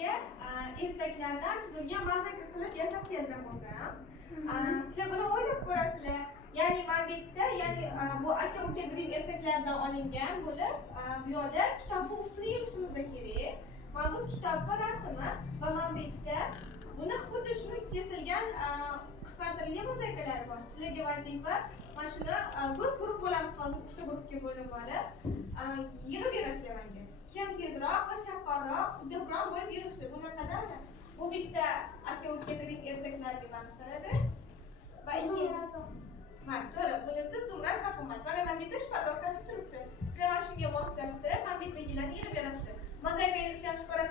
sizlarga ertaklardan tuzilgan mozaika qilib yasab keldim o'zim. Sizlar buni o'ylab ko'rasizlar. Ya'ni mana bu yerda, ya'ni bu aka-uka green ertaklardan olingan bo'lib, bu yerda kitobni ustida yig'ishimiz kerak. Mana bu kitobning rasmi va mana bu yerda buni xuddi shuni kesilgan qisqartirilgan mozaikalar bor. Sizlarga vazifa mana shuni guruh bo'lamiz, hozir 3 ta guruhga bo'linib olib, yig'ib berasizlar menga. Kim tezroq va chaqqonroq, uddaroq bo'lib yig'ishdi. Bunaqadan bu bitta aka-uka green ertaklarga bag'ishlanadi. Va to'g'ri, bunisi Zumrad va Qimmat. Mana bu bitta shpatorkasi turibdi. Sizlar mana shunga moslashtirib, mana bu yerdagilarni yig'ib berasizlar. Mozaika yig'ishni yaxshi ko'rasizlar.